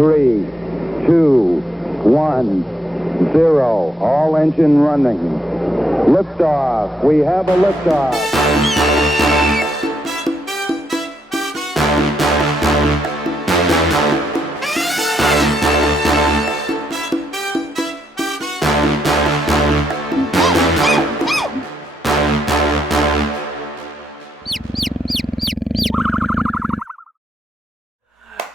3, 2, 1, 0. All engine running. Liftoff. We have a liftoff.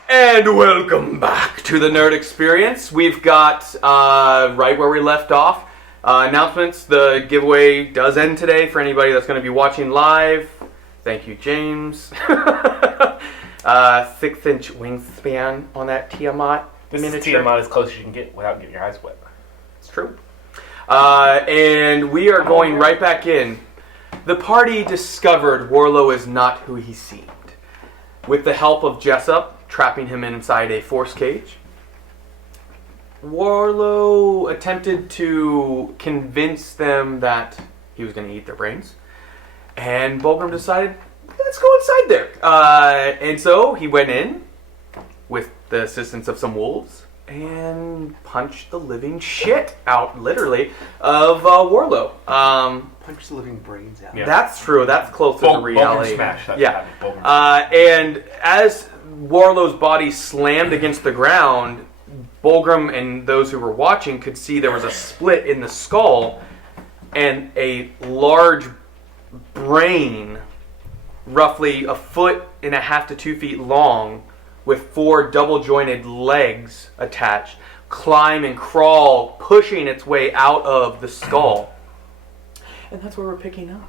And welcome back to the Nerd Experience. We've got, right where we left off, announcements. The giveaway does end today for anybody that's going to be watching live. Thank you, James. 6-inch wingspan on that Tiamat miniature. This is Tiamat as close as you can get without getting your eyes wet. It's true. And we are going right back in. The party discovered Warlow is not who he seemed. With the help of Jessup, trapping him inside a force cage, Warlow attempted to convince them that he was going to eat their brains. And Bulgrim decided, let's go inside there. And so he went in with the assistance of some wolves and punched the living shit out, literally, of Warlow. Punch the living brains out. Yeah. That's true. That's closer to reality. Smash. Yeah. And as Warlow's body slammed against the ground, Bulgrim and those who were watching could see there was a split in the skull and a large brain, roughly 1.5 to 2 feet long, with 4 double-jointed legs attached, climb and crawl, pushing its way out of the skull. And that's where we're picking up.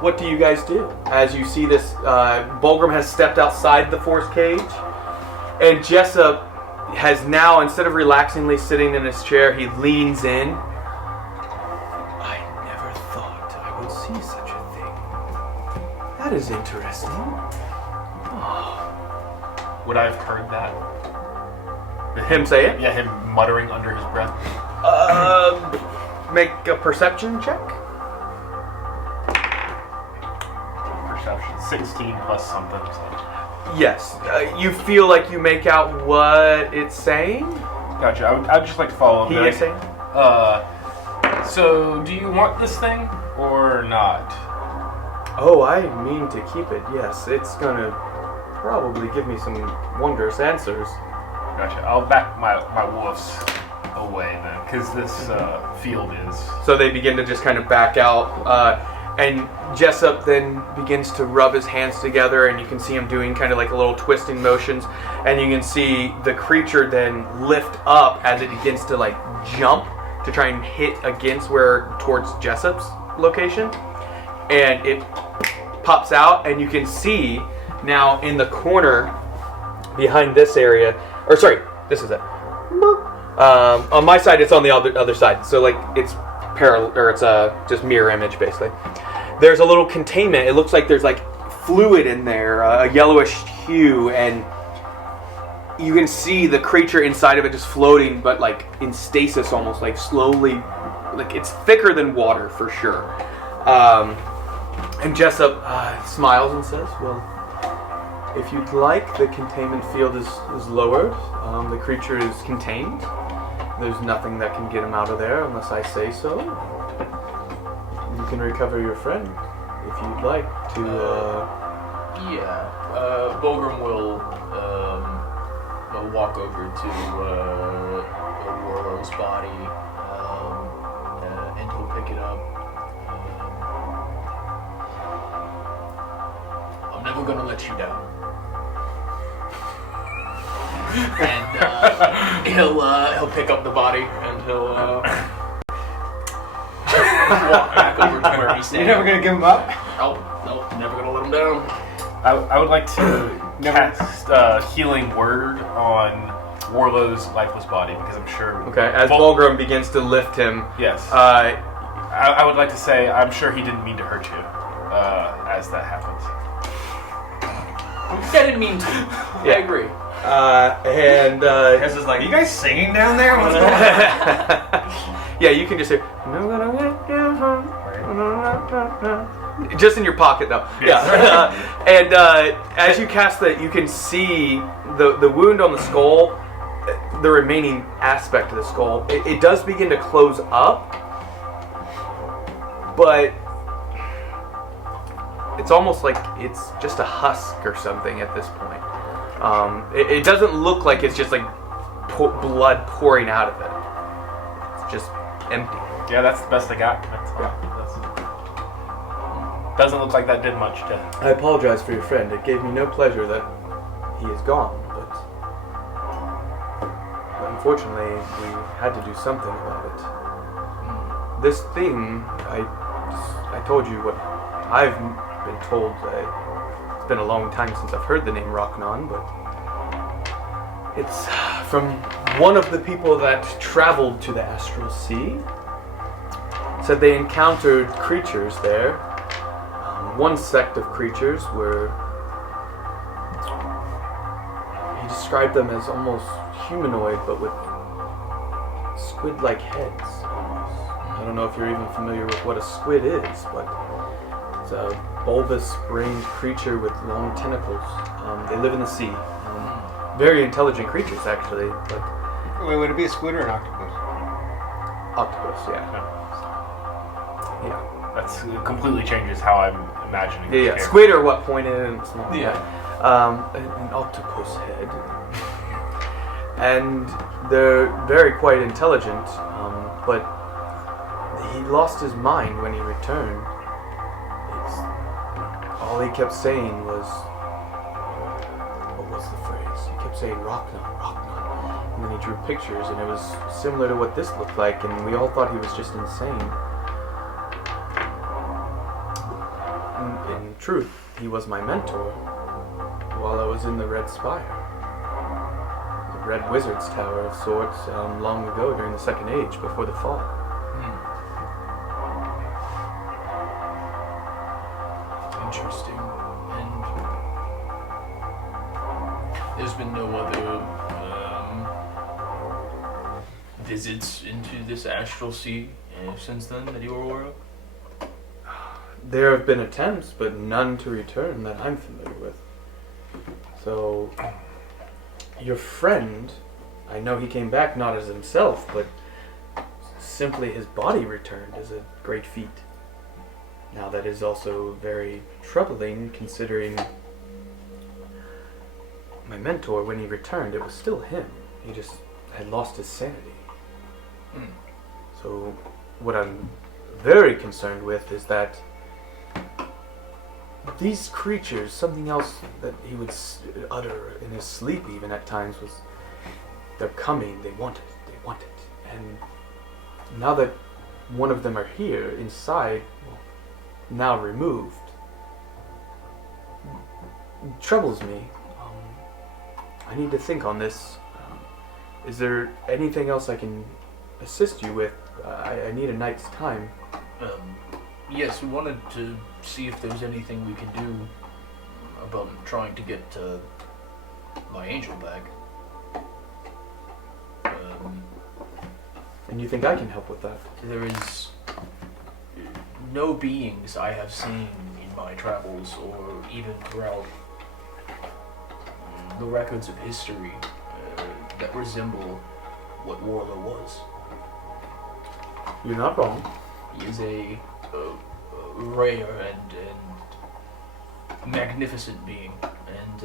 What do you guys do? As you see this, Bulgrim has stepped outside the force cage, and Jessup has now, instead of relaxingly sitting in his chair, he leans in. I never thought I would see such a thing. That is interesting. Oh. Would I have heard that? Him say it? Yeah, him muttering under his breath. Make a perception check. Perception 16 plus something. So. Yes. You feel like you make out what it's saying? Gotcha. I'd just like to follow up. He is saying? So, do you want this thing or not? Oh, I mean to keep it, yes. It's gonna probably give me some wondrous answers. Gotcha. I'll back my wolves away then, because this field is... So they begin to just kind of back out, and Jessup then begins to rub his hands together, and you can see him doing kind of like a little twisting motions, and you can see the creature then lift up as it begins to like jump to try and hit against towards Jessup's location, and it pops out, and you can see now in the corner behind this area, or sorry, this is it. On my side, it's on the other side, so like it's parallel, or it's just mirror image basically. There's a little containment. It looks like there's like fluid in there, a yellowish hue, and you can see the creature inside of it just floating, but like in stasis, almost like slowly, like it's thicker than water for sure. And Jessup smiles and says, "Well, if you'd like, the containment field is lowered. The creature is contained. There's nothing that can get him out of there unless I say so. You can recover your friend if you'd like to." Bulgrim will walk over to Warlow's body, and he'll pick it up. I'm never gonna let you down. And he'll pick up the body and he'll walk back over to where he's standing. You're never gonna give him up? Nope, never gonna let him down. I would like to cast Healing Word on Warlow's lifeless body, because I'm sure... Okay, as Bulgrim begins to lift him... Yes. I would like to say I'm sure he didn't mean to hurt you as that happens. I didn't mean to. Yeah. I agree. Chris is like, are you guys singing down there? What's going on? Yeah, you can just hear... Just in your pocket, though. Yeah. And as you cast that, you can see the wound on the skull, the remaining aspect of the skull. It does begin to close up, but it's almost like it's just a husk or something at this point. It doesn't look like it's just like blood pouring out of it. It's just empty. Yeah, that's the best I got. Doesn't look like that did much to... I apologize for your friend. It gave me no pleasure that he is gone, but unfortunately, we had to do something about it. This thing, I told you what I've been told. It's been a long time since I've heard the name Rocknon, but it's from one of the people that traveled to the Astral Sea. Said they encountered creatures there. One sect of creatures were, he described them as almost humanoid, but with squid-like heads, almost. I don't know if you're even familiar with what a squid is, but it's a bulbous-brained creature with long tentacles. They live in the sea. Very intelligent creatures, actually. But Wait, would it be a squid or an octopus? octopus, yeah. Yeah. That completely changes how I'm imagining this character. Squid are what pointed and small. Yeah. An octopus head. And they're very quite intelligent, but he lost his mind when he returned. All he kept saying was, what was the phrase? He kept saying Rocknon. And then he drew pictures, and it was similar to what this looked like, and we all thought he was just insane. In truth, he was my mentor while I was in the Red Spire. The Red Wizard's Tower of sorts, long ago during the Second Age, before the fall. Interesting. And there's been no other visits into this astral sea since then that you were aware of? There have been attempts, but none to return that I'm familiar with. So, your friend, I know he came back not as himself, but simply his body returned is a great feat. Now that is also very troubling, considering my mentor, when he returned, it was still him. He just had lost his sanity. So, what I'm very concerned with is that these creatures, something else that he would utter in his sleep even at times was, they're coming, they want it. And now that one of them are here, inside, now removed, it troubles me. I need to think on this. Is there anything else I can assist you with? I need a night's time. Yes, we wanted to see if there's anything we could do about trying to get my angel back. And you think I can help with that? There is no beings I have seen in my travels, or even throughout the records of history, that resemble what Warlow was. You're not wrong. He is a rare and magnificent being, and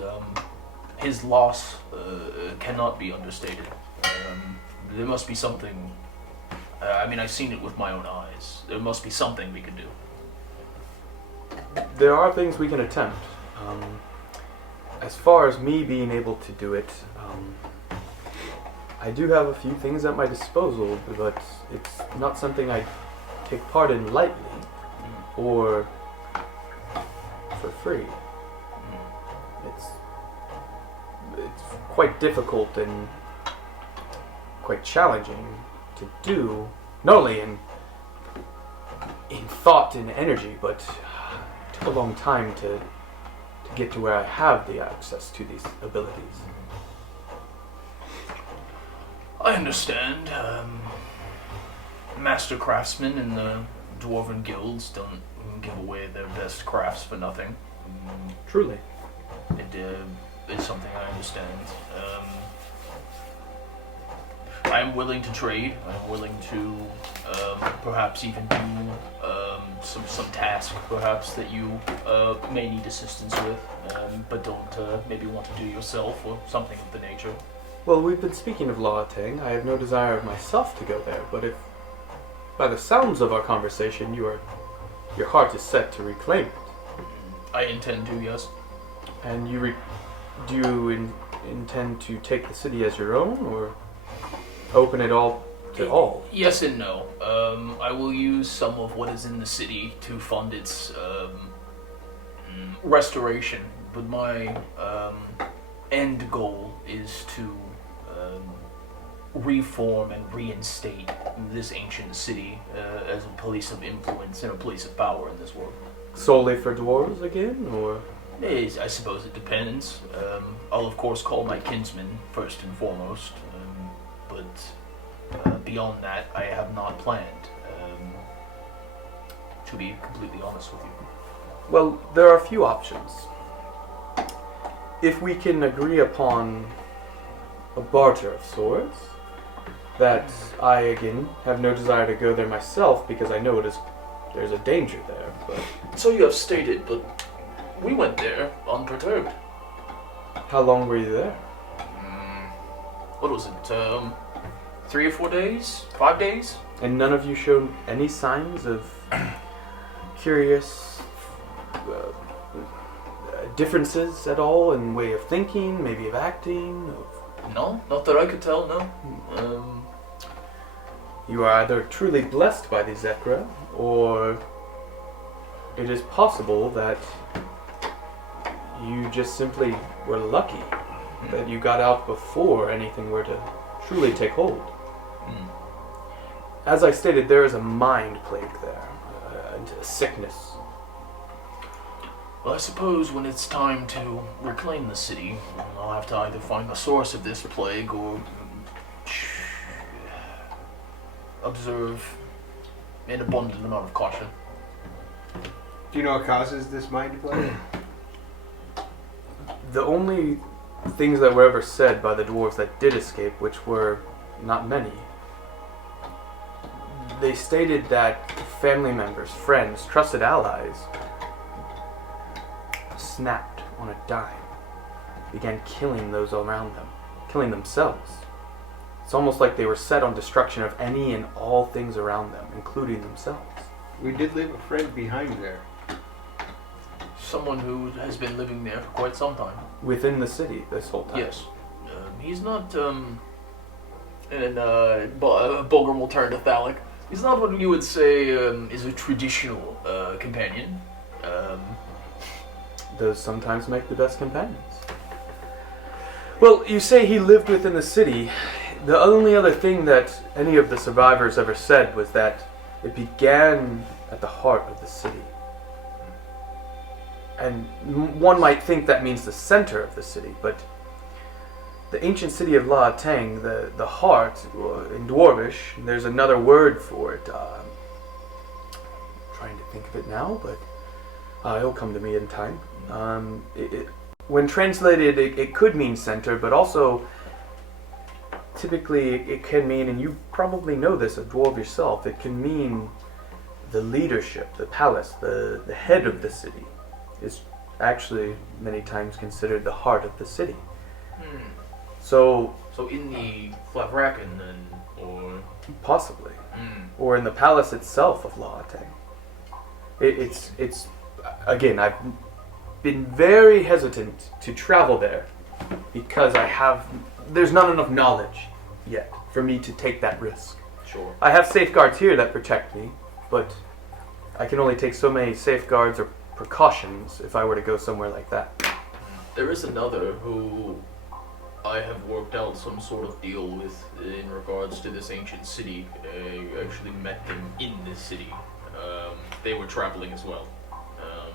his loss cannot be understated. There must be something. I've seen it with my own eyes. There must be something we can do. There are things we can attempt. As far as me being able to do it, I do have a few things at my disposal, but it's not something I take part in lightly or for free. It's quite difficult and quite challenging to do, not only in thought and energy, but it took a long time to get to where I have the access to these abilities. I understand. Master craftsmen in the dwarven guilds don't give away their best crafts for nothing. Truly. It's something I understand. I am willing to trade. I'm willing to perhaps even do some task, perhaps, that you may need assistance with, but don't maybe want to do yourself or something of the nature. Well, we've been speaking of Laatang. I have no desire of myself to go there, but if, by the sounds of our conversation, your heart is set to reclaim it. I intend to, yes. And do you intend to take the city as your own, or open it all to all? Yes and no. I will use some of what is in the city to fund its restoration, but my end goal is to reform and reinstate this ancient city as a place of influence and a place of power in this world. Solely for dwarves again, or? I suppose it depends. I'll of course call my kinsmen first and foremost, but beyond that, I have not planned, to be completely honest with you. Well, there are a few options. If we can agree upon a barter of sorts, that I, again, have no desire to go there myself because I know there's a danger there, but... So you have stated, but we went there unperturbed. How long were you there? What was it, 3 or 4 days? 5 days? And none of you showed any signs of curious differences at all in way of thinking, maybe of acting? No, not that I could tell, no. You are either truly blessed by the Zekra, or it is possible that you just simply were lucky that you got out before anything were to truly take hold. As I stated, there is a mind plague there, and a sickness. Well, I suppose when it's time to reclaim the city, I'll have to either find the source of this plague or observe an abundant amount of caution. Do you know what causes this mind plague? The only things that were ever said by the dwarves that did escape, which were not many, they stated that family members, friends, trusted allies snapped on a dime, began killing those around them, killing themselves. It's almost like they were set on destruction of any and all things around them, including themselves. We did leave a friend behind there. Someone who has been living there for quite some time. Within the city this whole time? Yes. He's not, and Bulgrim will turn to Thalic. He's not what you would say is a traditional companion. Those sometimes make the best companions. Well, you say he lived within the city. The only other thing that any of the survivors ever said was that it began at the heart of the city. And one might think that means the center of the city, but the ancient city of Laatang, the heart, in Dwarvish, there's another word for it. I'm trying to think of it now, but it'll come to me in time. When translated, it could mean center, but also typically it can mean, and you probably know this, a dwarf yourself, it can mean the leadership, the palace, the head of the city is actually many times considered the heart of the city. So in the Flavrakan then, or... Possibly. Or in the palace itself of Laatang. It's again, I've been very hesitant to travel there because there's not enough knowledge yet for me to take that risk. Sure. I have safeguards here that protect me, but I can only take so many safeguards or precautions if I were to go somewhere like that. There is another who I have worked out some sort of deal with in regards to this ancient city. I actually met them in this city. They were traveling as well.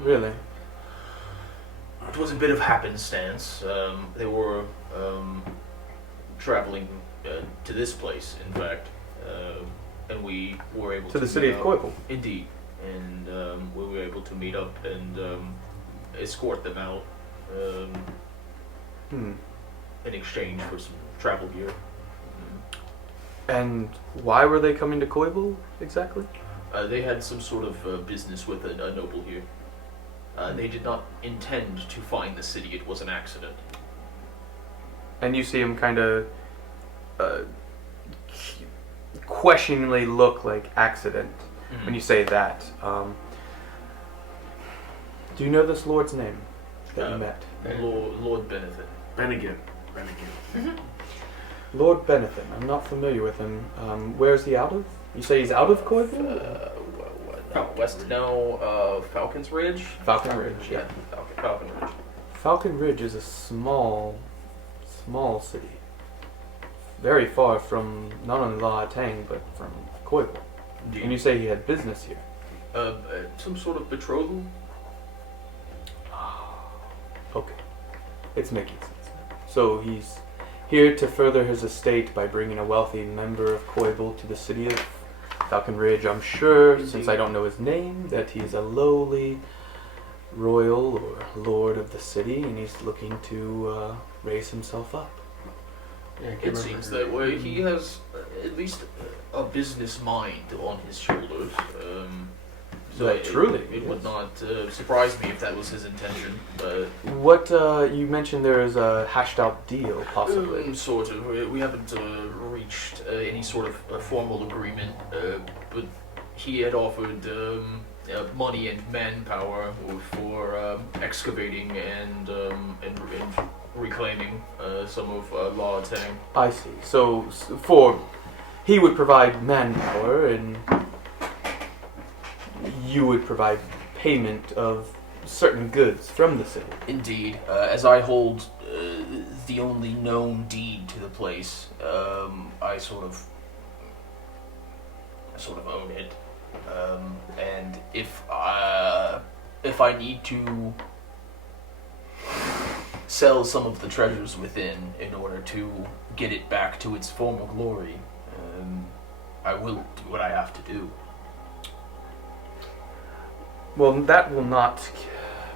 Really? It was a bit of happenstance. They were traveling to this place, in fact, and we were able to... To the city of Koipel? Indeed. and we were able to meet up and escort them out in exchange for some travel gear. And why were they coming to Koivu exactly? They had some sort of business with a noble here. They did not intend to find the city. It was an accident. And you see him kind of questioningly look like accident when you say that. Do you know this lord's name that you met? Lord Benefit. Bennigan. Lord Benefit. I'm not familiar with him. Where is he out of? You say he's out of Koivu? Falcon's Ridge? Falcon Ridge, yeah. Falcon Ridge. Falcon Ridge is a small city. Very far from not only La Tang, but from Koivu. Indeed. And you say he had business here? Some sort of betrothal? Okay. It's making sense. So he's here to further his estate by bringing a wealthy member of Koivu to the city of Falcon Ridge. I'm sure, since I don't know his name, that he's a lowly royal or lord of the city, and he's looking to raise himself up. It seems that way. He has at least a business mind on his shoulders. Truly, it would not surprise me if that was his intention. What you mentioned there is a hashed out deal, possibly. Sort of. We haven't reached any sort of formal agreement, but he had offered money and manpower for excavating and reclaiming some of La Tang. I see. So he would provide manpower, and you would provide payment of certain goods from the city. Indeed. As I hold the only known deed to the place, I sort of own it. And if I need to sell some of the treasures within in order to get it back to its former glory, I will do what I have to do. Well, that will not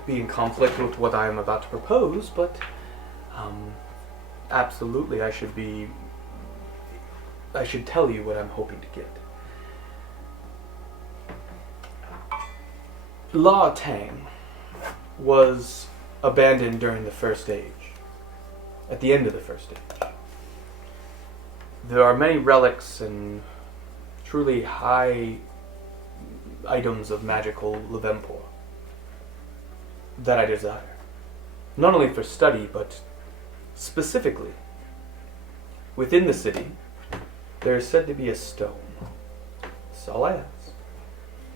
be in conflict with what I am about to propose, but absolutely I should tell you what I'm hoping to get. La Tang was abandoned during the First Age, at the end of the First Age. There are many relics and truly high items of magical Levempor that I desire. Not only for study, but specifically within the city, there is said to be a stone. That's all I ask.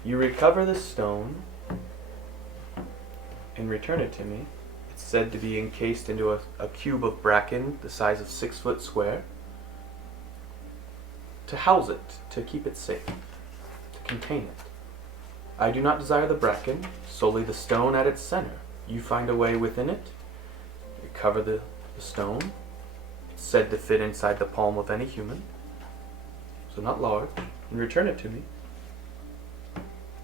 You recover the stone and return it to me. It's said to be encased into a cube of bracken the size of 6 foot square, to house it, to keep it safe, to contain it. I do not desire the bracken, solely the stone at its center. You find a way within it, recover the stone. It's said to fit inside the palm of any human, so not large, and return it to me.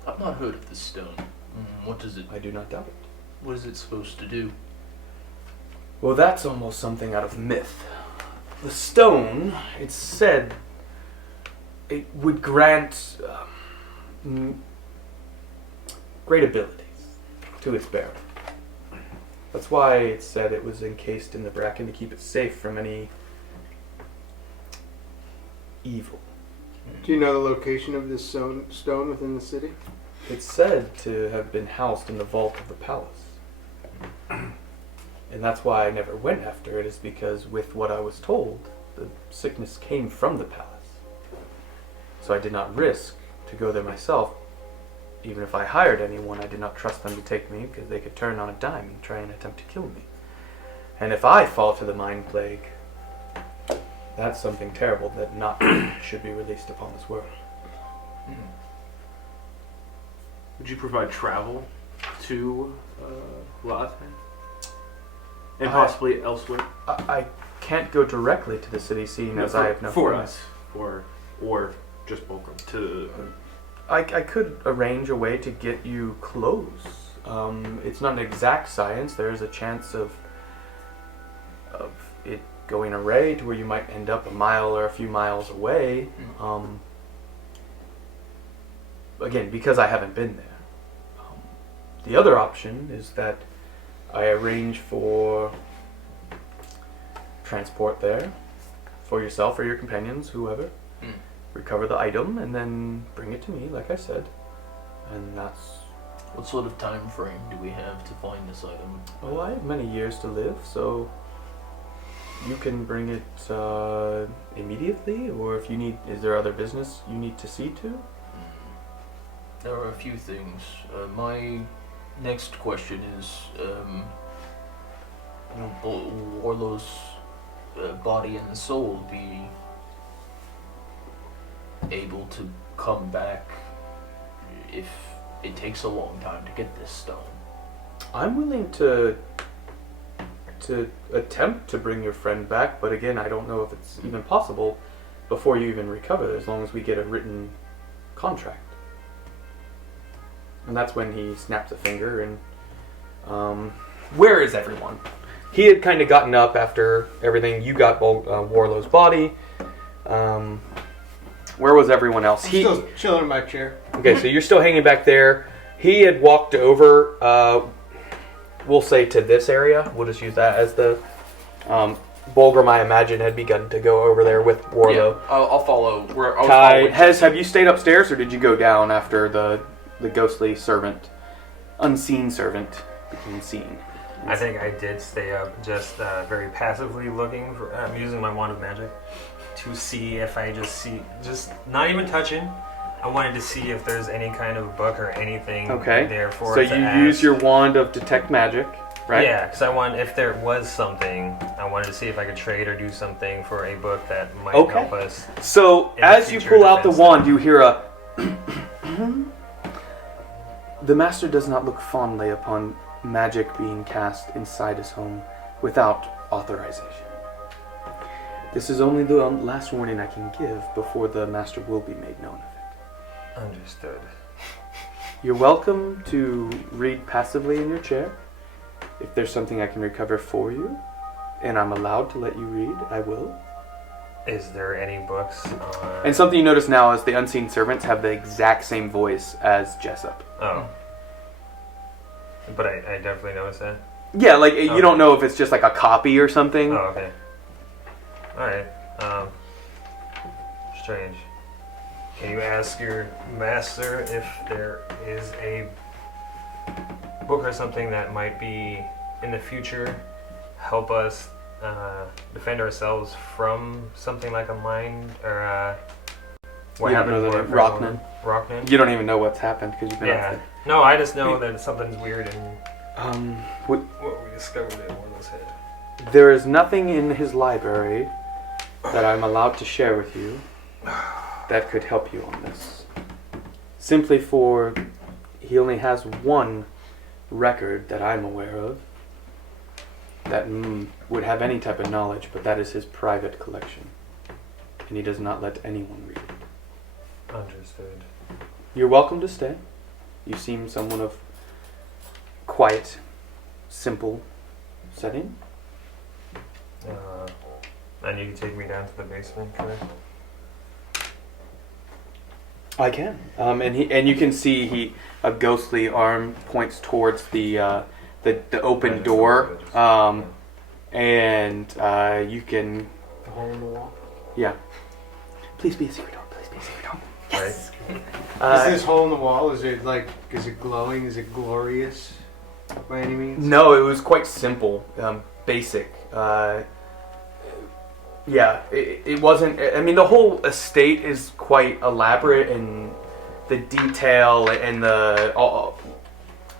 I've not heard of this stone. What does it... I do not doubt it. What is it supposed to do? Well, that's almost something out of myth. The stone, it's said, it would grant great abilities to its bearer. That's why it's said it was encased in the bracken to keep it safe from any evil. Do you know the location of this stone within the city? It's said to have been housed in the vault of the palace. And that's why I never went after it, is because with what I was told, the sickness came from the palace. So I did not risk to go there myself. Even if I hired anyone, I did not trust them to take me, because they could turn on a dime and try and attempt to kill me. And if I fall to the mind plague, that's something terrible that not should be released upon this world. Would you provide travel to La Tang? And possibly elsewhere? I can't go directly to the city, seeing as I have no for friends. us, or just Fulcrum to I could arrange a way to get you close. It's not an exact science. There's a chance of it going array to where you might end up a mile or a few miles away. Again, because I haven't been there. The other option is that I arrange for transport there for yourself or your companions, whoever. Recover the item and then bring it to me, like I said. And that's... What sort of time frame do we have to find this item? Oh, I have many years to live, so you can bring it immediately, or if you need, is there other business you need to see to? There are a few things. My next question is, will Warlow's body and soul be able to come back if it takes a long time to get this stone? I'm willing to attempt to bring your friend back, but again, I don't know if it's even possible before you even recover, as long as we get a written contract. And that's when he snaps a finger and, where is everyone? He had kind of gotten up after everything. You got Warlow's body. Where was everyone else? I'm still chilling in my chair. Okay, so you're still hanging back there. He had walked over, we'll say to this area. We'll just use that as the... Bulgrim, I imagine, had begun to go over there with Warlow. Yeah, I'll follow. Kai, have you stayed upstairs, or did you go down after the ghostly servant, unseen servant, became seen? I think I did stay up, just very passively looking for. I'm using my wand of magic to see if I just not even touching. I wanted to see if there's any kind of book or anything there for. So it to you ask. use your wand of detect magic, right? Yeah, because I want, if there was something, I wanted to see if I could trade or do something for a book that might help us. So in as you future pull out the defense. wand, you hear a. The master does not look fondly upon magic being cast inside his home without authorization. This is only the last warning I can give before the master will be made known of it. Understood. You're welcome to read passively in your chair. If there's something I can recover for you, and I'm allowed to let you read, I will. Is there any books on... And something you notice now is the unseen servants have the exact same voice as Jessup. Oh. But I definitely noticed that. Yeah, like you don't know if it's just like a copy or something. Oh, okay. Alright. Strange. Can you ask your master if there is a book or something that might be in the future help us defend ourselves from something like a mind or what You don't happened know to the Rocknan. Rocknan? You don't even know what's happened because you've been up Yeah. there. No, I just know that something's weird and What, what we discovered in Warlow's head. there is nothing in his library that I'm allowed to share with you that could help you on this. Simply for he only has one record that I'm aware of that would have any type of knowledge, but that is his private collection. And he does not let anyone read it. Understood. You're welcome to stay. You seem someone of quiet, simple setting. And you can take me down to the basement, correct? I can. And you can see a ghostly arm points towards the open door. And you can. The hole in the wall. Yeah. Please be a secret door. Please be a secret door. Yes. Is this hole in the wall? Is it glowing? Is it glorious by any means? No, it was quite simple, basic. Yeah, it wasn't. I mean, the whole estate is quite elaborate, and the detail and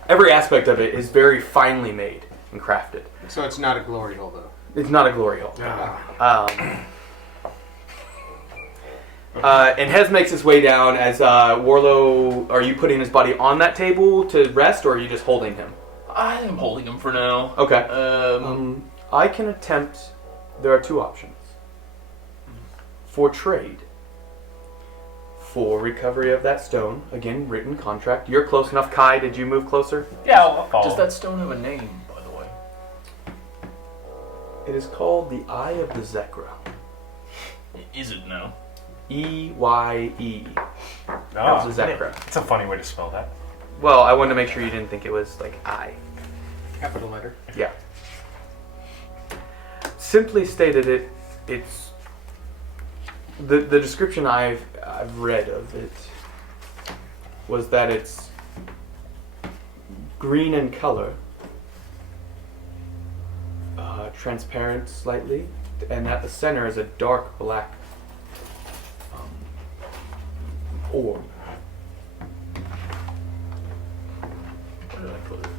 every aspect of it is very finely made and crafted. So it's not a glory hole, though. It's not a glory hole. And Hez makes his way down as Warlow. Are you putting his body on that table to rest, or are you just holding him? I am holding him for now. Okay. I can attempt. There are two options for trade. for recovery of that stone, again, written contract. You're close enough. Kai, did you move closer? Yeah, I'll follow. Does that stone have a name, by the way? It is called the Eye of the Zekra. Is it now? E-Y-E. Oh, It's a Zekra. it's a funny way to spell that. Well, I wanted to make sure you didn't think it was like I. Capital letter. Yeah. Simply stated, it's the description I've read of it was that it's green in color, transparent slightly, and at the center is a dark black orb. Where did I put it?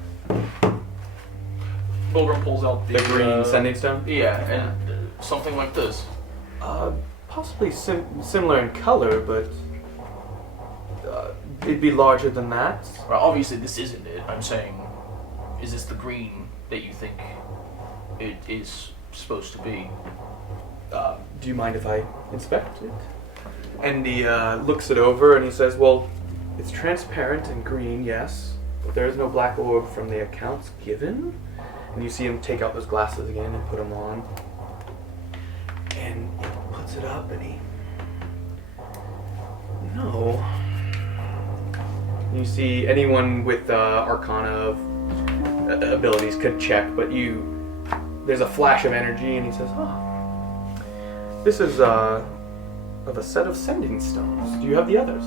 Bulgrim pulls out The green sending stone? Yeah, and something like this. Possibly similar in color, but it'd be larger than that. Well, obviously this isn't it. I'm saying, is this the green that you think it is supposed to be? Do you mind if I inspect it? And he looks it over and he says, well, it's transparent and green, yes, but there is no black orb from the accounts given. And you see him take out those glasses again and put them on. And he puts it up and he... No. You see anyone with Arcana abilities could check, but there's a flash of energy and he says, this is of a set of sending stones. Do you have the others?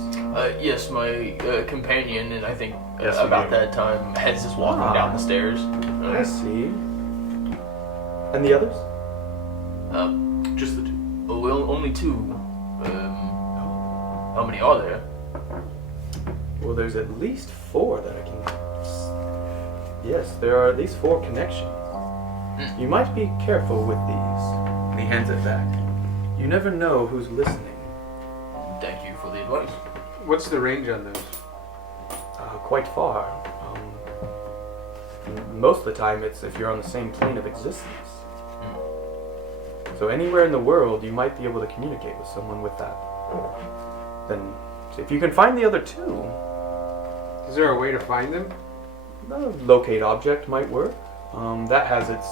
Yes, my companion, and I think Yes, you about do. that time, Hez is walking down the stairs. I see. And the others? Just the two. Oh, well, only two. How many are there? Well, there's at least 4 that I can... Yes, there are at least 4 connections. You might be careful with these. And he hands it back. You never know who's listening. Thank you for the advice. What's the range on those? Quite far. Most of the time it's if you're on the same plane of existence. So anywhere in the world you might be able to communicate with someone with that. Then if you can find the other 2, Is there a way to find them? locate object might work. That has its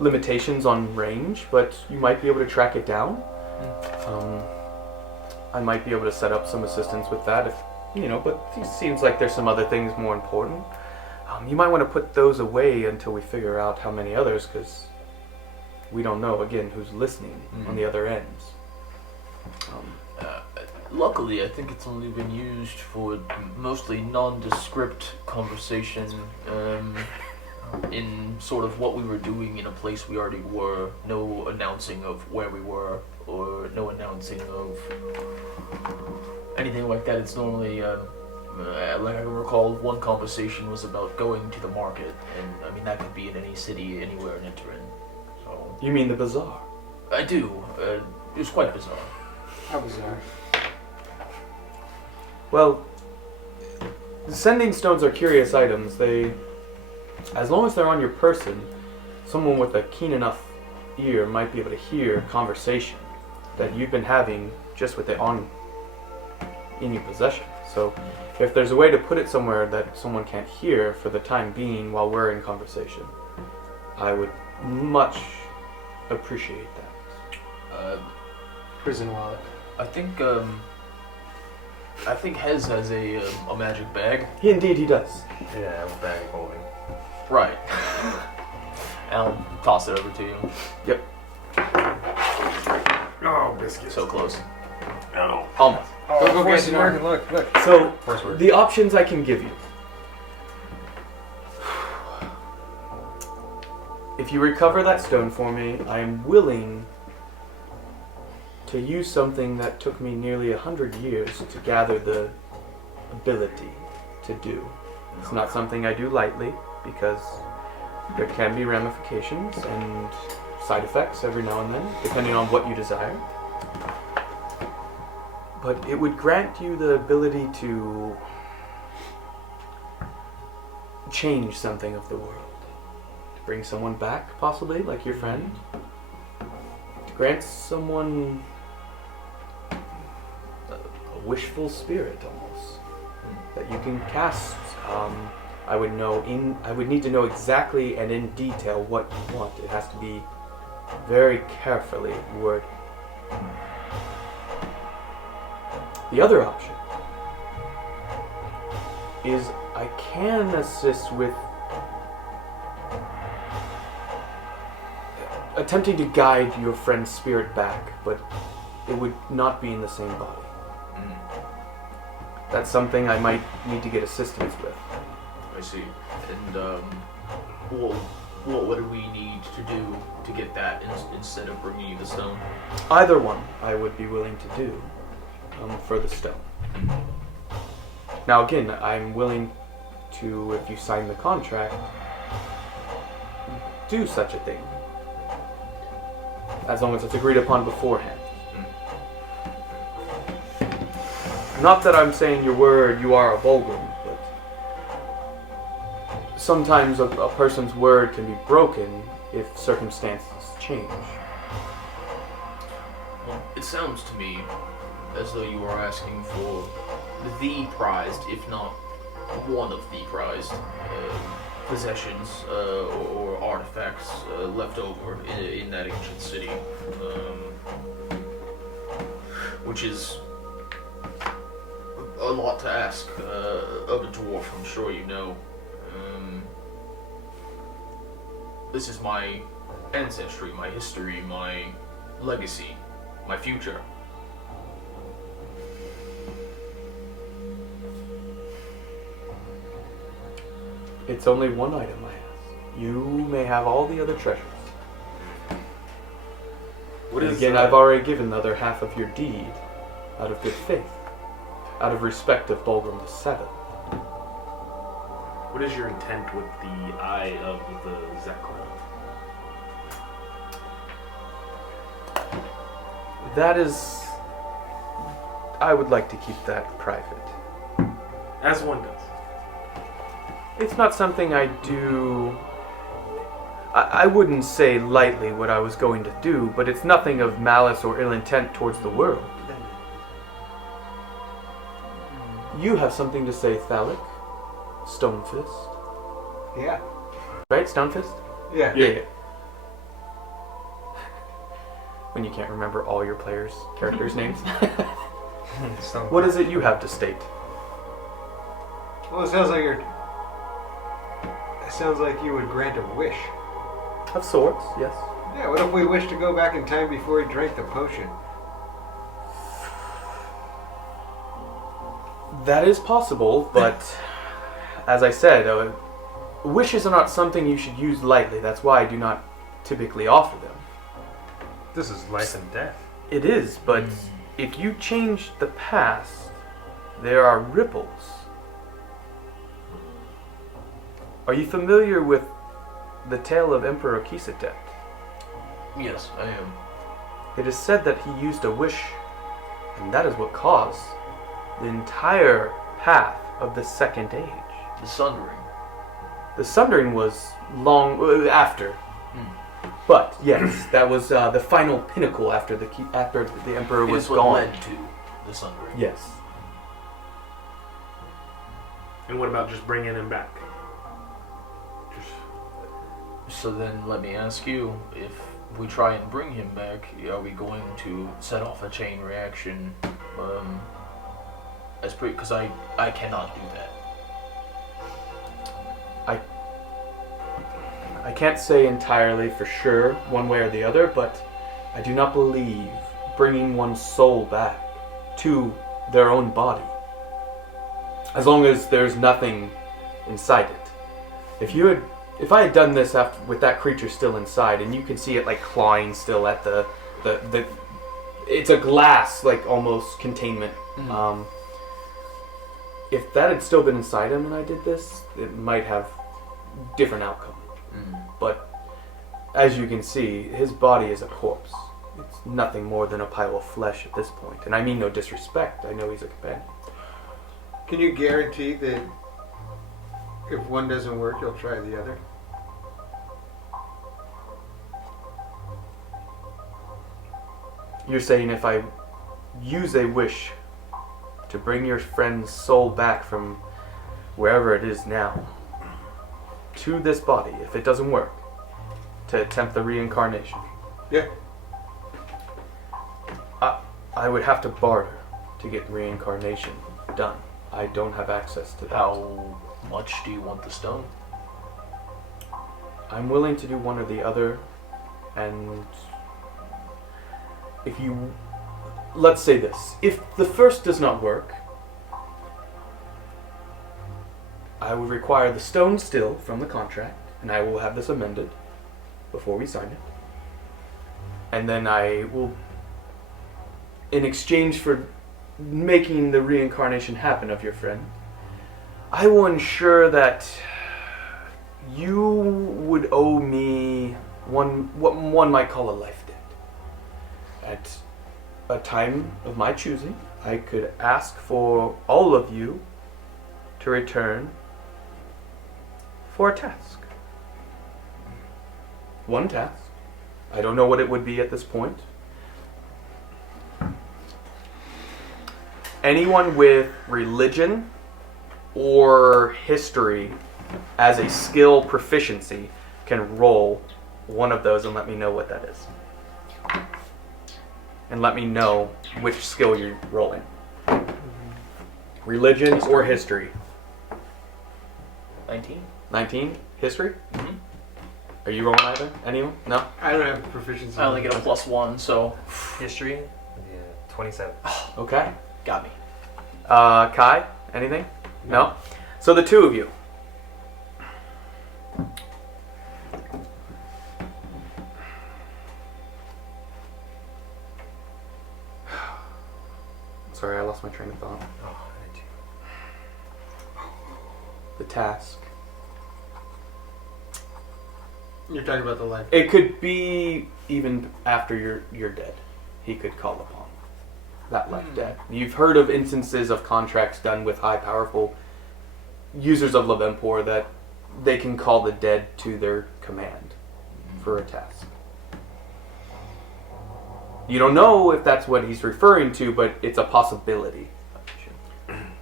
limitations on range, but you might be able to track it down. I might be able to set up some assistance with that if, but it seems like there's some other things more important. You might want to put those away until we figure out how many others, because we don't know, again, who's listening on the other ends. Luckily, I think it's only been used for mostly nondescript conversation in sort of what we were doing in a place we already were. No announcing of where we were, or no announcing of anything like that. It's normally, like I recall, one conversation was about going to the market, and I mean that could be in any city, anywhere in Entorin. So You mean the bazaar? I do. It was quite bizarre. How bizarre. Well, the sending stones are curious items. As long as they're on your person, someone with a keen enough ear might be able to hear conversation that you've been having just with it in your possession. So if there's a way to put it somewhere that someone can't hear for the time being while we're in conversation, I would much appreciate that. Prison wallet. I think Hez has a magic bag. Indeed he does. Yeah, with bag holding. Right. I'll toss it over to you. Yep. Oh, biscuits. So close. No. Almost. Go get it. Look. So, First word. the options I can give you. If you recover that stone for me, I am willing to use something that took me nearly 100 years to gather the ability to do. It's not something I do lightly, because there can be ramifications and side effects every now and then, depending on what you desire. But it would grant you the ability to change something of the world. To bring someone back, possibly, like your friend. To grant someone a wishful spirit almost that you can cast. I would need to know exactly and in detail what you want. It has to be very carefully worded. The other option is I can assist with attempting to guide your friend's spirit back, but it would not be in the same body. That's something I might need to get assistance with. I see. And what do we need to do to get that instead of bringing you the stone? Either one I would be willing to do for the stone. Now again, I'm willing to, if you sign the contract, do such a thing. As long as it's agreed upon beforehand. Not that I'm saying your word, you are a Volgrim, but sometimes a person's word can be broken if circumstances change. Well, it sounds to me as though you are asking for the prized, if not one of the prized, possessions or artifacts left over in that ancient city, which is a lot to ask of a dwarf, I'm sure you know. This is my ancestry, my history, my legacy, my future. It's only one item I ask. You may have all the other treasures. What And is again, I've already given the other half of your deed out of good faith, out of respect of Bulgrim the Seventh. What is your intent with the Eye of the Zekrom? That is... I would like to keep that private. As one does. It's not something I do... I wouldn't say lightly what I was going to do, but it's nothing of malice or ill intent towards the world. You have something to say, Thalic? Stonefist? Yeah. Right, Stonefist? Yeah. Yeah. When you can't remember all your players' characters' names. What is it you have to state? Well, it sounds like you're. It sounds like you would grant a wish. Of sorts, yes. Yeah. What if we wish to go back in time before he drank the potion? That is possible, but as I said, wishes are not something you should use lightly. That's why I do not typically offer them. This is life and death. It is, but if you change the past, there are ripples. Are you familiar with the tale of Emperor Kisatet? Yes, I am. It is said that he used a wish, and that is what caused the entire path of the Second Age. The Sundering. The Sundering was long after. But yes, that was the final pinnacle after the Emperor was Is what gone. led to the Sundering. Yes. And what about just bringing him back? So then let me ask you, if we try and bring him back, are we going to set off a chain reaction? Because I cannot do that. I can't say entirely for sure, one way or the other, but I do not believe bringing one's soul back to their own body, as long as there's nothing inside it. If I had done this with that creature still inside, and you can see it like clawing still at the it's a glass like almost containment. If that had still been inside him and I did this, it might have different outcome. But as you can see, his body is a corpse. It's nothing more than a pile of flesh at this point. And I mean no disrespect. I know he's a companion. Can you guarantee that if one doesn't work, you'll try the other? You're saying if I use a wish to bring your friend's soul back from wherever it is now to this body, if it doesn't work, to attempt the reincarnation. Yeah. I would have to barter to get reincarnation done. I don't have access to that. How much do you want the stone? I'm willing to do one or the other, and if you... Let's say this. If the first does not work, I would require the stone still from the contract, and I will have this amended before we sign it. And then I will, in exchange for making the reincarnation happen of your friend, I will ensure that you would owe me what one might call a life debt. At a time of my choosing, I could ask for all of you to return for a task. One task. I don't know what it would be at this point. Anyone with religion or history as a skill proficiency can roll one of those and let me know what that is. And let me know which skill you're rolling. Religion or history. 19? 19? History? Mm-hmm. Are you rolling either? Anyone? No? I don't have proficiency. I only get a +1, so History? Yeah, 27. Okay. got me. Kai? Anything? No? So the two of you. Sorry, I lost my train of thought. Oh, I did too. The task. You're talking about the life. It could be even after you're dead. He could call upon that life debt. You've heard of instances of contracts done with high, powerful users of Levempor that they can call the dead to their command for a task. You don't know if that's what he's referring to, but it's a possibility.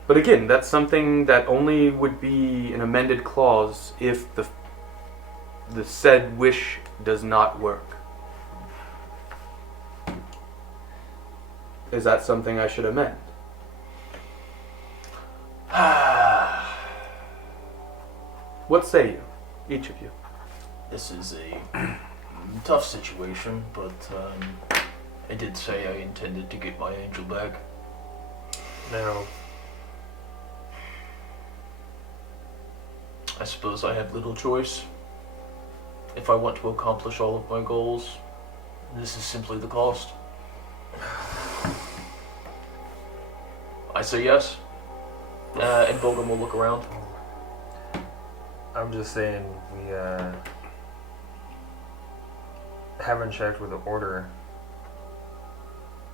But again, that's something that only would be an amended clause if the said wish does not work. Is that something I should amend? What say you, each of you? This is a tough situation, but I did say I intended to get my angel back. Now, I suppose I have little choice. If I want to accomplish all of my goals, this is simply the cost. I say yes, and Bogum will look around. I'm just saying we haven't checked with the order,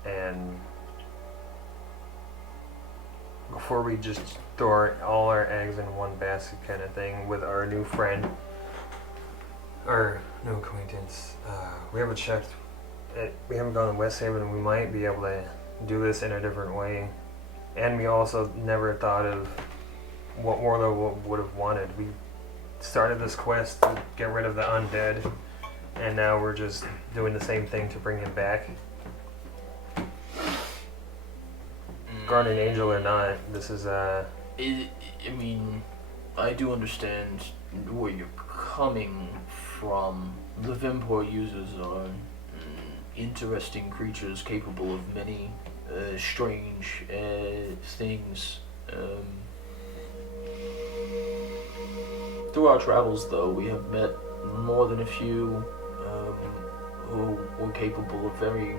and before we just throw all our eggs in one basket kind of thing with our new friend, our new acquaintance, we haven't checked. We haven't gone to West Haven, and we might be able to do this in a different way. And we also never thought of what Warlow would have wanted. We started this quest to get rid of the undead, and now we're just doing the same thing to bring him back. Guardian Angel or not, this is I mean, I do understand where you're coming from. The Vimpor users are interesting creatures capable of many strange things. Through our travels, though, we have met more than a few who were capable of very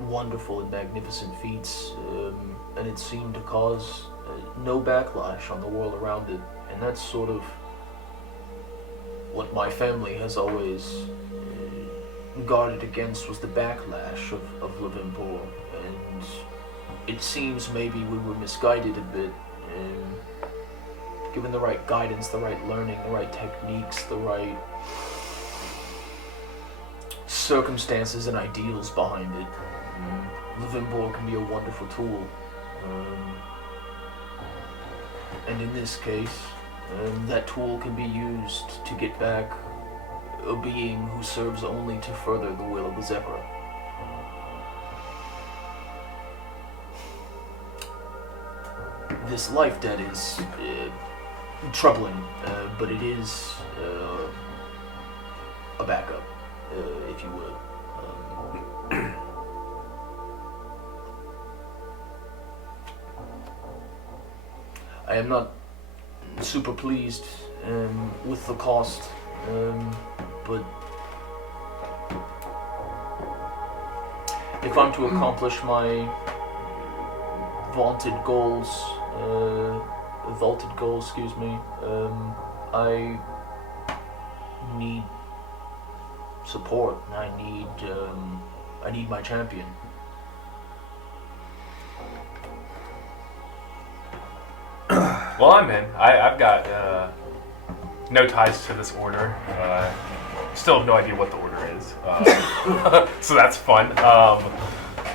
wonderful and magnificent feats, and it seemed to cause no backlash on the world around it. And that's sort of what my family has always guarded against, was the backlash of Levimpor. And it seems maybe we were misguided a bit, given the right guidance, the right learning, the right techniques, the right circumstances and ideals behind it. Levimpor can be a wonderful tool, And in this case, that tool can be used to get back a being who serves only to further the will of the zebra. This life debt is troubling, but it is a backup, if you will. I am not super pleased with the cost, but if I'm to accomplish my vaulted goals, I need support. I need my champion. Well, I'm in. I've got no ties to this order. Still have no idea what the order is. So that's fun.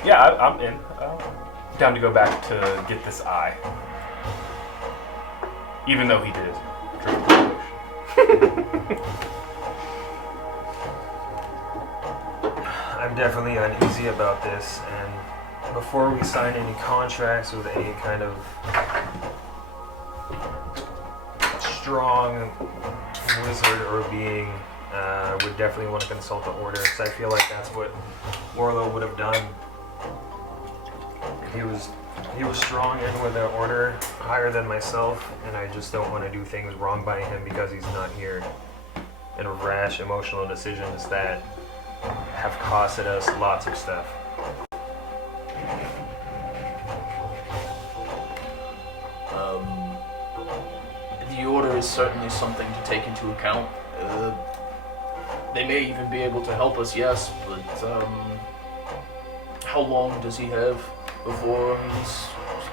Yeah, I'm in. Down to go back to get this eye. Even though he did drink the potion. I'm definitely uneasy about this, and before we sign any contracts with any kind of strong wizard or being, would definitely want to consult the order, because I feel like that's what Warlow would have done. He was strong in with the order, higher than myself, and I just don't want to do things wrong by him because he's not here. And rash emotional decisions that have costed us lots of stuff. The order is certainly something to take into account. They may even be able to help us, yes, but how long does he have before he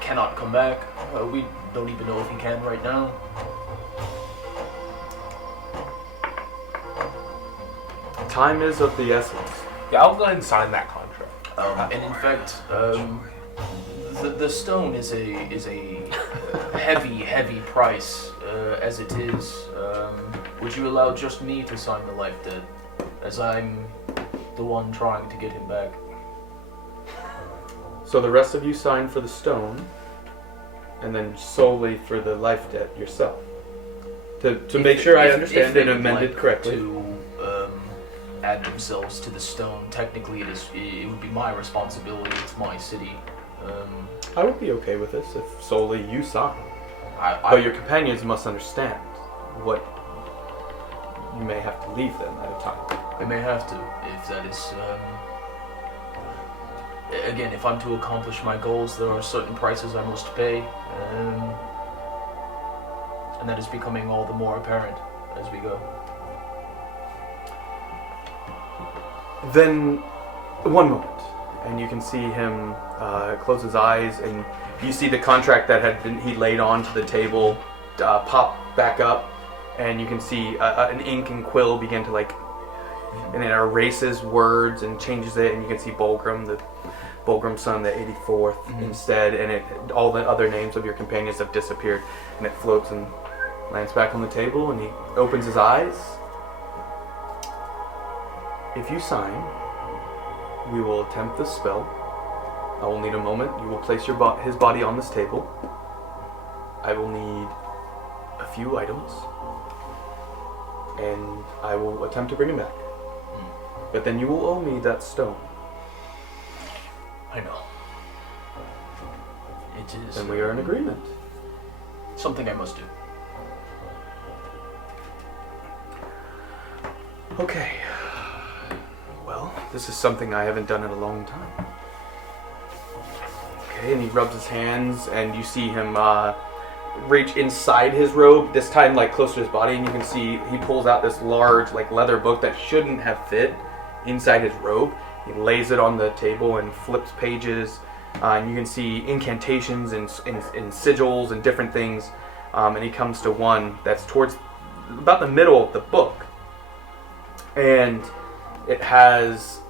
cannot come back? We don't even know if he can right now. Time is of the essence. Yeah, I'll go ahead and sign that contract. And in fact, the stone is a heavy price as it is. Would you allow just me to sign the life debt, as I'm the one trying to get him back? So the rest of you sign for the stone, and then solely for the life debt yourself. To make sure I understand and amend it correctly. To add themselves to the stone, technically it would be my responsibility. It's my city. I would be okay with this if solely you sign. But your companions must understand what you may have to leave them at a time. I may have to, if that is... Again, if I'm to accomplish my goals, there are certain prices I must pay, and that is becoming all the more apparent as we go. Then, one moment, and you can see him close his eyes, and you see the contract that he laid onto the table pop back up, and you can see an ink and quill begin to and it erases words and changes it, and you can see Bulgrim's son, the 84th, instead, and all the other names of your companions have disappeared, and it floats and lands back on the table, and he opens his eyes. If you sign, we will attempt the spell. I will need a moment. You will place his body on this table. I will need a few items, and I will attempt to bring him back. But then you will owe me that stone. I know. It is... Then we are in agreement. Something I must do. Okay. Well, this is something I haven't done in a long time. Okay, and he rubs his hands, and you see him reach inside his robe, this time close to his body, and you can see he pulls out this large leather book that shouldn't have fit inside his robe. He lays it on the table and flips pages, and you can see incantations and sigils and different things, and he comes to one that's towards about the middle of the book, and it has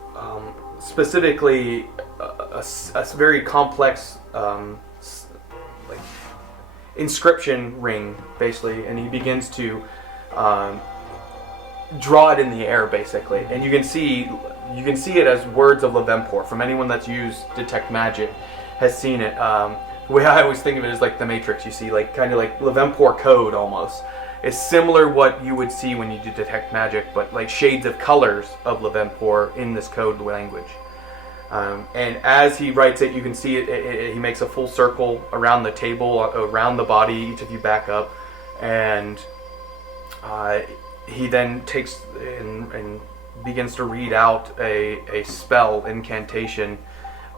specifically a very complex inscription ring, basically, and he begins to draw it in the air, basically. And you can see it as words of Levempor. From anyone that's used Detect Magic has seen it. The way I always think of it is like the Matrix. You see, like kind of like Levempor code almost. It's similar what you would see when you do Detect Magic, but like shades of colors of Levempor in this code language. And as he writes it, you can see it. He makes a full circle around the table, around the body. Each of you back up, and he then takes and begins to read out a spell incantation,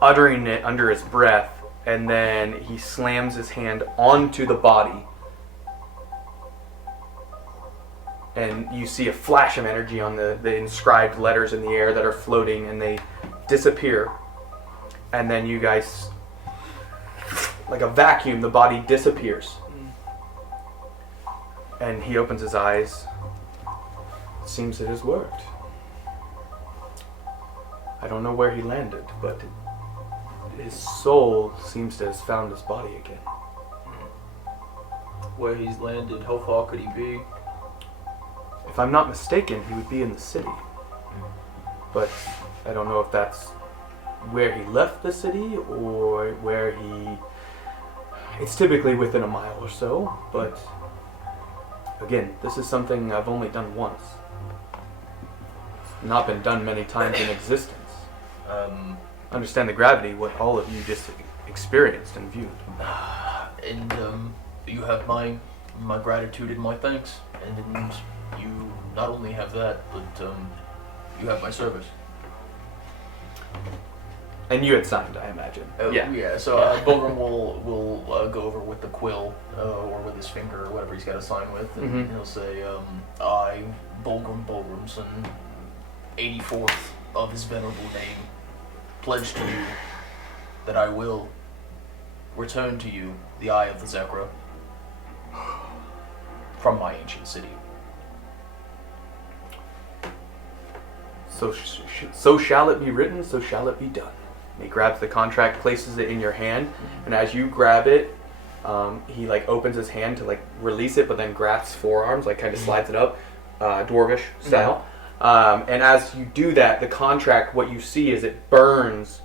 uttering it under his breath, and then he slams his hand onto the body. And you see a flash of energy on the inscribed letters in the air that are floating, and they disappear. And then you guys, like a vacuum, the body disappears. And he opens his eyes. It seems it has worked. I don't know where he landed, but his soul seems to have found his body again. Where he's landed, how far could he be? If I'm not mistaken, he would be in the city. But I don't know if that's where he left the city or where he... It's typically within a mile or so, but again, this is something I've only done once. It's not been done many times in existence. Understand the gravity, what all of you just experienced and viewed. And you have my gratitude and my thanks. And you not only have that, but you have my service. And you had signed, I imagine. Yeah. So Bulgrim will go over with the quill or with his finger or whatever he's got to sign with, and he'll say, "I, Bulgrim Bulgrimson, 84th of his venerable name, pledge to you that I will return to you the Eye of the Zekra from my ancient city." So shall it be written, so shall it be done. And he grabs the contract, places it in your hand, and as you grab it, he like opens his hand to like release it, but then grasps forearms, like kind of slides it up, dwarvish style. And as you do that, the contract, what you see is it burns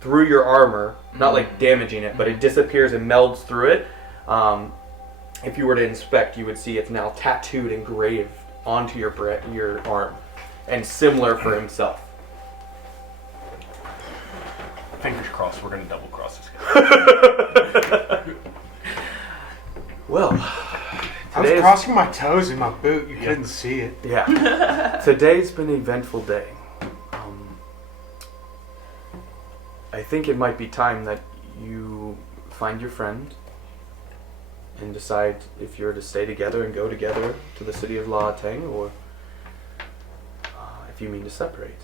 through your armor, not like damaging it, but it disappears and melds through it. If you were to inspect, you would see it's now tattooed, engraved onto your arm. And similar for himself. Fingers crossed, we're going to double cross this guy. Well, I was crossing my toes in my boot. You couldn't see it. Yeah. Today's been an eventful day. I think it might be time that you find your friend and decide if you're to stay together and go together to the city of La Teng, or if you mean to separate.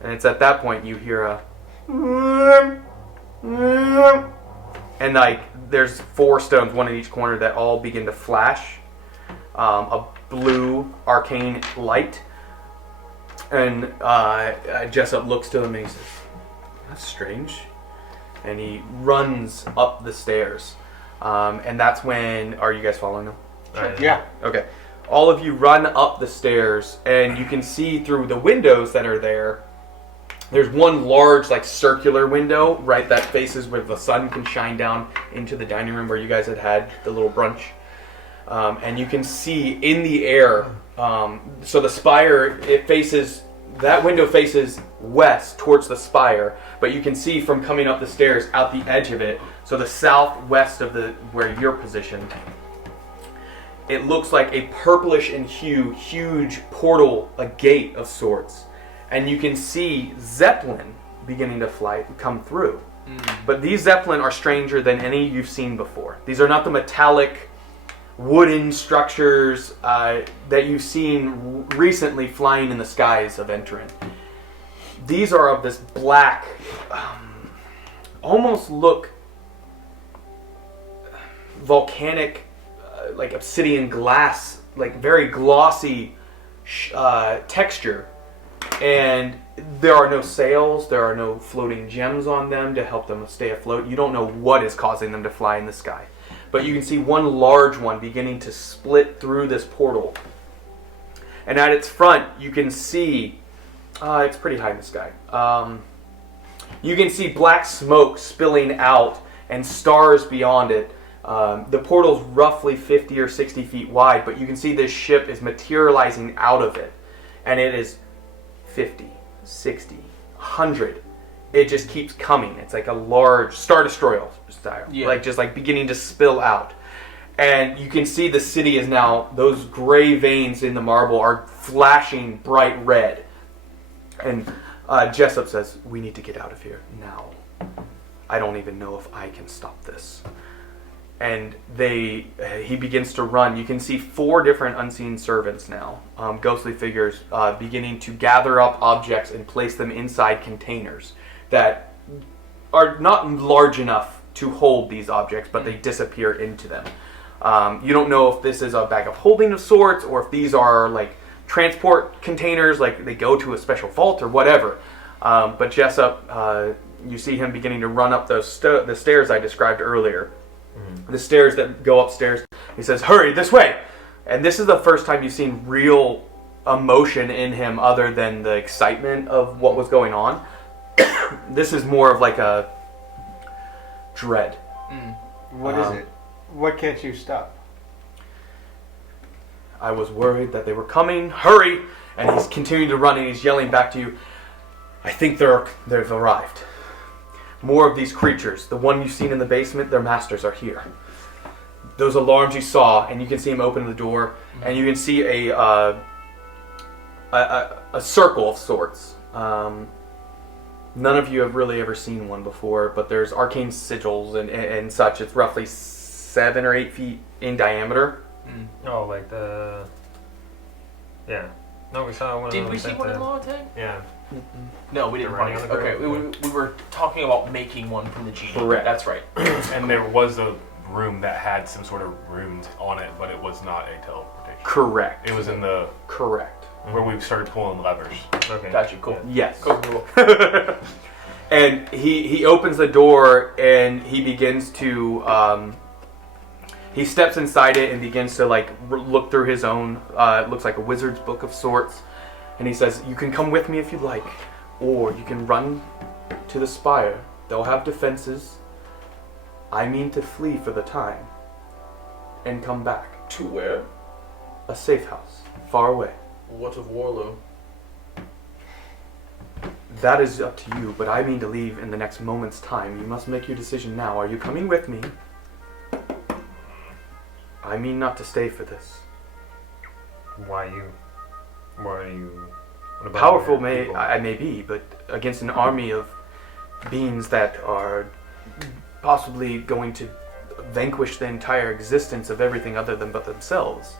And it's at that point you hear a and like there's 4 stones, one in each corner, that all begin to flash a blue arcane light. And Jessup looks to him and he says, "That's strange." And he runs up the stairs. And that's when, are you guys following him? Yeah. Okay. All of you run up the stairs, and you can see through the windows that are there. There's one large, like, circular window, right, that faces where the sun can shine down into the dining room where you guys had the little brunch. And you can see in the air, so the spire, that window faces west towards the spire, but you can see from coming up the stairs out the edge of it, so the southwest of where you're positioned. It looks like a purplish in hue, huge portal, a gate of sorts. And you can see Zeppelin beginning to come through. But these Zeppelin are stranger than any you've seen before. These are not the metallic, wooden structures that you've seen recently flying in the skies of Entorin. These are of this black, almost look volcanic, like obsidian glass, like very glossy texture And there are no sails, there are no floating gems on them to help them stay afloat. You don't know what is causing them to fly in the sky. But you can see one large one beginning to split through this portal. And at its front, you can see, it's pretty high in the sky. You can see black smoke spilling out and stars beyond it. The portal's roughly 50 or 60 feet wide, but you can see this ship is materializing out of it. And it is 50, 60, 100. It just keeps coming. It's like a large Star Destroyer style. Yeah. Like just like beginning to spill out. And you can see the city is now, those gray veins in the marble are flashing bright red. And Jessup says, we need to get out of here now. I don't even know if I can stop this. And he begins to run. You can see 4 different unseen servants now, ghostly figures, beginning to gather up objects and place them inside containers that are not large enough to hold these objects, but they disappear into them. You don't know if this is a bag of holding of sorts, or if these are like transport containers, like they go to a special vault or whatever. But Jessup, you see him beginning to run up those the stairs I described earlier. The stairs that go upstairs. He says, hurry, this way! And this is the first time you've seen real emotion in him other than the excitement of what was going on. This is more of like a dread. What is it? What can't you stop? I was worried that they were coming. Hurry! And he's continuing to run and he's yelling back to you. I think they've arrived. More of these creatures. The one you've seen in the basement, their masters are here. Those alarms you saw, and you can see him open the door, and you can see a circle of sorts. None of you have really ever seen one before, but there's arcane sigils and such. It's roughly 7 or 8 feet in diameter. Oh, like the... Yeah. No, we saw one of Did those we see at one the- in Lotte? Yeah. No, we didn't. Running on the Okay, ground? we were talking about making one from the genie. Correct. That's right. And there was a room that had some sort of runes on it, but it was not a teleportation. Correct. It was in the Correct. where we started pulling levers. Okay. Gotcha. Cool. Yes. Cool. And he opens the door and he begins to he steps inside it and begins to like look through his own it looks like a wizard's book of sorts, and he says, you can come with me if you'd like, or you can run to the spire. They'll have defenses. I mean to flee for the time and come back. To where? A safe house far away. What of Warlow? That is up to you, but I mean to leave in the next moment's time. You must make your decision now. Are you coming with me? I mean not to stay for this. Why are you... What about Powerful your people? I may be, but against an army of beings that are possibly going to vanquish the entire existence of everything other than but themselves.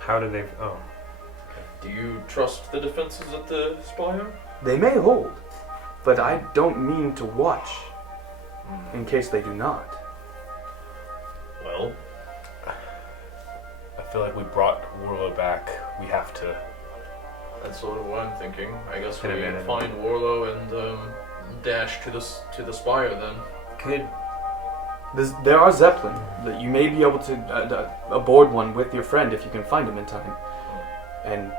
How did they... Oh. Do you trust the defenses at the spire? They may hold, but I don't mean to watch in case they do not. Well, I feel like we brought Warlow back. We have to. that's sort of what I'm thinking. I guess we Could have been find Warlow and dash to the spire then. Could there are Zeppelin that you may be able to aboard one with your friend if you can find him in time, and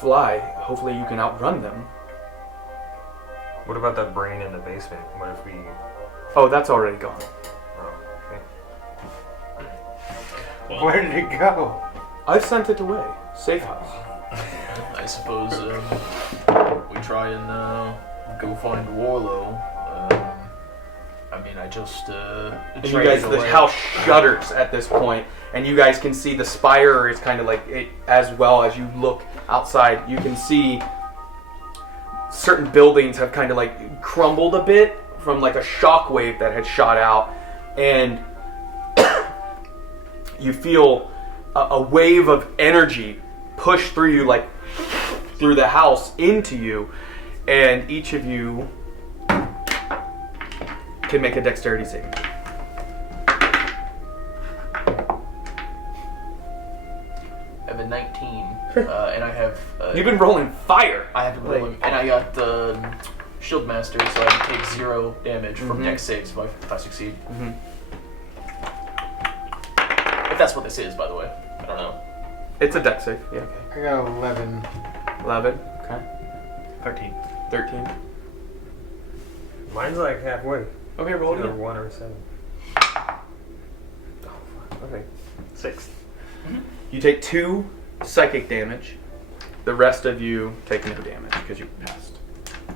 fly. Hopefully, you can outrun them. What about that brain in the basement? What if we... Oh, that's already gone. Oh, okay. Where did it go? I've sent it away. Safe house. I suppose we try and go find Warlow. I mean, I just And you guys, the house shudders at this point, and you guys can see the spire is kind of like it as well. As you look outside, you can see certain buildings have kind of like crumbled a bit from like a shockwave that had shot out, and you feel a wave of energy push through you, like through the house into you, and each of you can make a dexterity saving. I have a 19. And I have. You've been rolling fire. I have to roll him, and I got the Shield Master, so I take 0 damage from dex saves if I succeed. If that's what this is, by the way. I don't know. It's a dex save, yeah. I got 11. 11, okay. 13. 13. Mine's like halfway. Okay, roll it Either again. 1 or 7. Okay. 6. You take 2 psychic damage. The rest of you take no damage because you passed.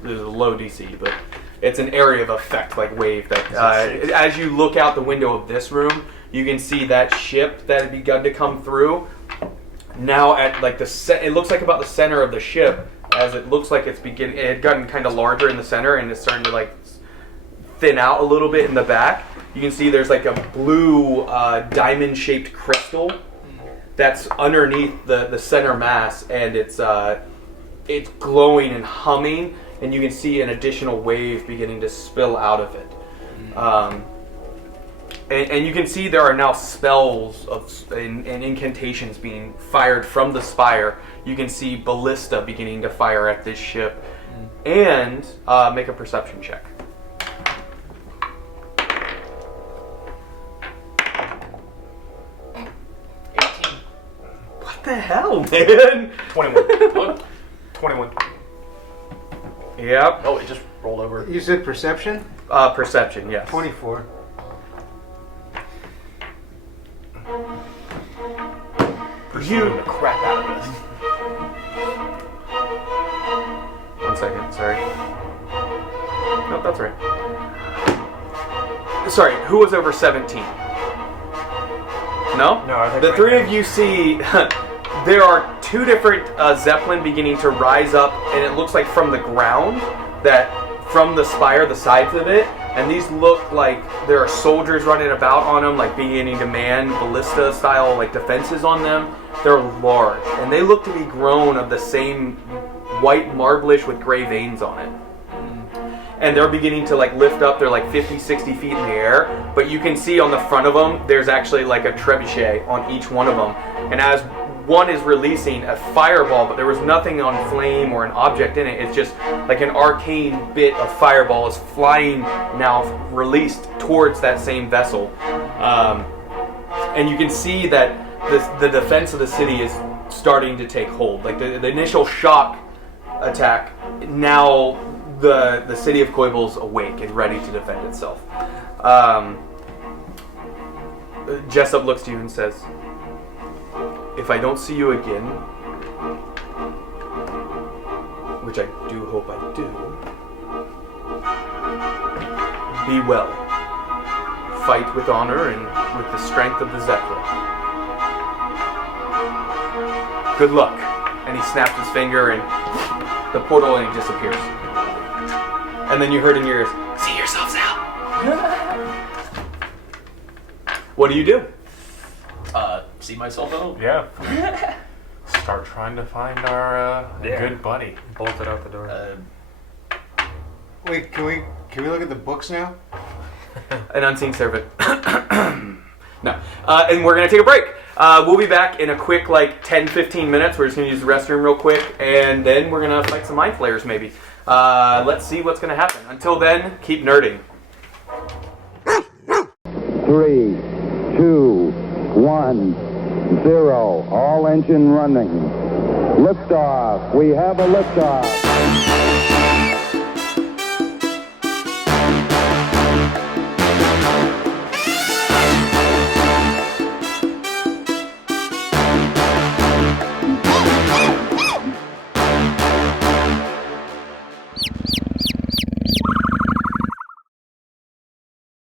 There's a low DC, but it's an area of effect, like wave. That as you look out the window of this room, you can see that ship that had begun to come through. Now at like it looks like about the center of the ship, as it looks like it had gotten kind of larger in the center and it's starting to like thin out a little bit in the back. You can see there's like a blue diamond-shaped crystal that's underneath the center mass, and it's glowing and humming, and you can see an additional wave beginning to spill out of it. And you can see there are now spells and incantations being fired from the spire. You can see ballista beginning to fire at this ship. And make a perception check. 18. What the hell, man? 21. 21. Yep. Oh, it just rolled over. You said perception? Perception, yes. 24. Pursuing the crap out of this. 1 second, sorry. Nope, that's right. Sorry, who was over 17? No? No, I think The three of you see there are 2 different Zeppelin beginning to rise up, and it looks like from the ground, that from the spire, the sides of it, and these look like there are soldiers running about on them, like beginning to man ballista style like defenses on them. They're large, and they look to be grown of the same white marblish with gray veins on it. And they're beginning to like lift up. They're like 50, 60 feet in the air, but you can see on the front of them, there's actually like a trebuchet on each one of them. And as one is releasing a fireball, but there was nothing on flame or an object in it. It's just like an arcane bit of fireball is flying now, released towards that same vessel. And you can see that the defense of the city is starting to take hold. Like the initial shock attack, now the city of Koibel's awake and ready to defend itself. Jessup looks to you and says, "If I don't see you again, which I do hope I do, be well. Fight with honor and with the strength of the Zeppelin. Good luck." And he snaps his finger and the portal and he disappears. And then you heard in your ears, "See yourselves out." What do you do? See myself out? Yeah. Start trying to find our good buddy. Bolted out the door. Wait, can we look at the books now? An unseen servant. No. And we're going to take a break. We'll be back in a quick, 10-15 minutes. We're just going to use the restroom real quick, and then we're going to fight some mind flayers, maybe. Let's see what's going to happen. Until then, keep nerding. 3, 2, 1, 0. All engine running. Liftoff. We have a liftoff.